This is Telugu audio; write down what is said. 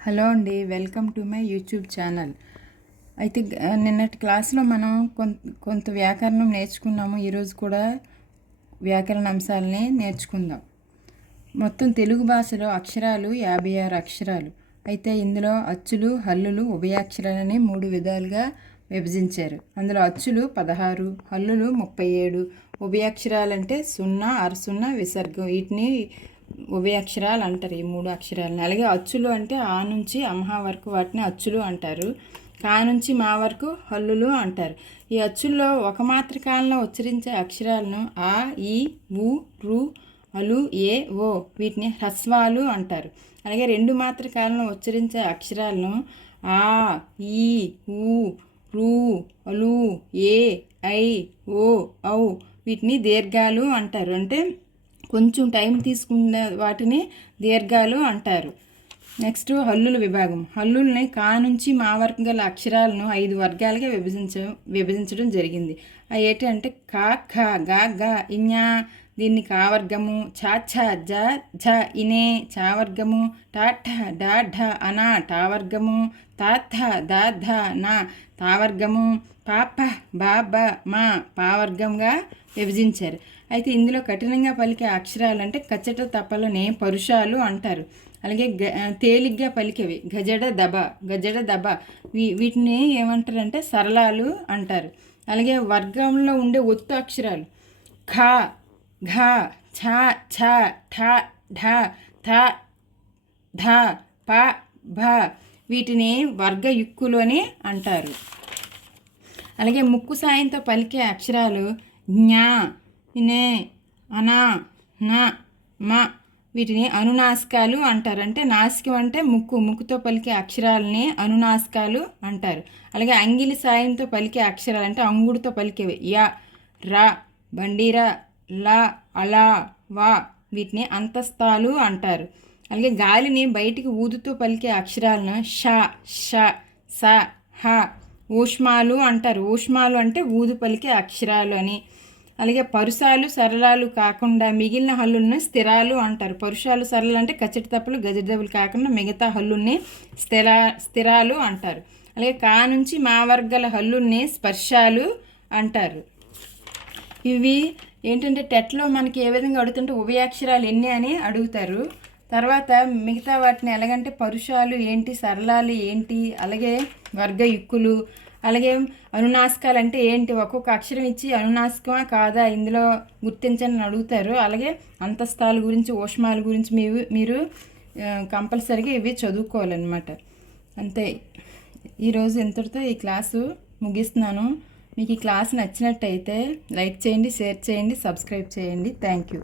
హలో అండి, welcome to my YouTube channel. అయితే నిన్నటి క్లాస్లో మనం కొంత వ్యాకరణం నేర్చుకున్నాము. ఈరోజు కూడా వ్యాకరణ అంశాలని నేర్చుకుందాం. మొత్తం తెలుగు భాషలో అక్షరాలు 56 అక్షరాలు. అయితే ఇందులో అచ్చులు, హల్లులు, ఉభయాక్షరాలని 3 విధాలుగా విభజించారు. అందులో అచ్చులు 16, హల్లులు 37, ఉభయాక్షరాలంటే 0, అరసున్న, విసర్గం. వీటిని ఉభయాక్షరాలు అంటారు, ఈ 3 అక్షరాలని. అలాగే అచ్చులు అంటే ఆ నుంచి అంహ వరకు వాటిని అచ్చులు అంటారు. కా నుంచి మా వరకు హల్లులు అంటారు. ఈ అచ్చుల్లో ఒక మాత్ర కాలంలో ఉచ్చరించే అక్షరాలను ఆ, ఈ, ఉ, రు, అలు, ఏ, ఓ వీటిని హ్రస్వాలు అంటారు. అలాగే 2 మాత్ర కాలంలో ఉచ్చరించే అక్షరాలను ఆ, ఈ, ఊ, రు, అలు, ఏ, ఐ, ఓ, ఔ వీటిని దీర్ఘాలు అంటారు. అంటే కొంచెం టైం తీసుకున్న వాటిని దీర్ఘాలు అంటారు. నెక్స్ట్ హల్లుల విభాగం. హల్లుల్ని కా నుంచి మా వరకు గల అక్షరాలను 5 వర్గాలుగా విభజించడం జరిగింది. అవి ఏంటంటే కా, ఖ, గా, గ, ఇఞ దీన్ని కా వర్గము, ఛ, ఛ, జ, ఝ, ఇనే చా వర్గము, టా, ఠ, డా, ఢ, అనా టా వర్గము, తా, థ, దా, ధ, నా తా వర్గము, పా, ప, బా, బ, మా పా వర్గంగా విభజించారు. అయితే ఇందులో కఠినంగా పలికే అక్షరాలు అంటే కచ్చట తప్పలని పరుషాలు అంటారు. అలాగే తేలిగ్గా పలికేవి గజడ దబ వీటిని ఏమంటారంటే సరళాలు అంటారు. అలాగే వర్గంలో ఉండే ఒత్తు అక్షరాలు ఖ, ఘ, ఛ, ఛ, ఠ, ఢ, థ, ధ, ప, భ వీటిని వర్గ యుక్కులోని అంటారు. అలాగే ముక్కు సాయంతో పలికే అక్షరాలు జ్ఞ, నే, అనా, న, మ వీటిని అనునాసికాలు అంటారు. అంటే నాసికం అంటే ముక్కుతో పలికే అక్షరాలని అనునాసికాలు అంటారు. అలాగే అంగిలి సాయంతో పలికే అక్షరాలు అంటే అంగుడితో పలికేవి య, ర, బండిర, ల, అలా, వా వీటిని అంతస్తాలు అంటారు. అలాగే గాలిని బయటికి ఊదుతూ పలికే అక్షరాలను ష, ష, స, హ ఊష్మాలు అంటారు. ఊష్మాలు అంటే ఊదు పలికే అక్షరాలు అని. అలాగే పరుషాలు సరళాలు కాకుండా మిగిలిన హల్లుల్ని స్థిరాలు అంటారు. పరుషాలు సరళాలు అంటే కచ్చటి తప్పులు గజడబులు కాకుండా మిగతా హల్లుల్ని స్థిరాలు అంటారు. అలాగే కా నుంచి మా వర్గాల హల్లుల్ని స్పర్శాలు అంటారు. ఇవి ఏంటంటే టెట్లో మనకి ఏ విధంగా అడుగుతుంటే ఉభయాక్షరాలు ఎన్ని అని అడుగుతారు. తర్వాత మిగతా వాటిని ఎలాగంటే పరుషాలు ఏంటి, సరళాలు ఏంటి, అలాగే వర్గ యుక్కులు, అలాగే అనునాసికాలు అంటే ఏంటి, ఒక్కొక్క అక్షరం ఇచ్చి అనునాసికమా కాదా ఇందులో గుర్తించని అడుగుతారు. అలాగే అంతస్తాల గురించి, ఊష్మాల గురించి మీరు కంపల్సరీగా ఇవి చదువుకోవాలన్నమాట. అంతే. ఈరోజు ఇంతటితో ఈ క్లాసు ముగిస్తున్నాను. మీకు ఈ క్లాస్ నచ్చినట్టయితే లైక్ చేయండి, షేర్ చేయండి, సబ్స్క్రైబ్ చేయండి. Thank you.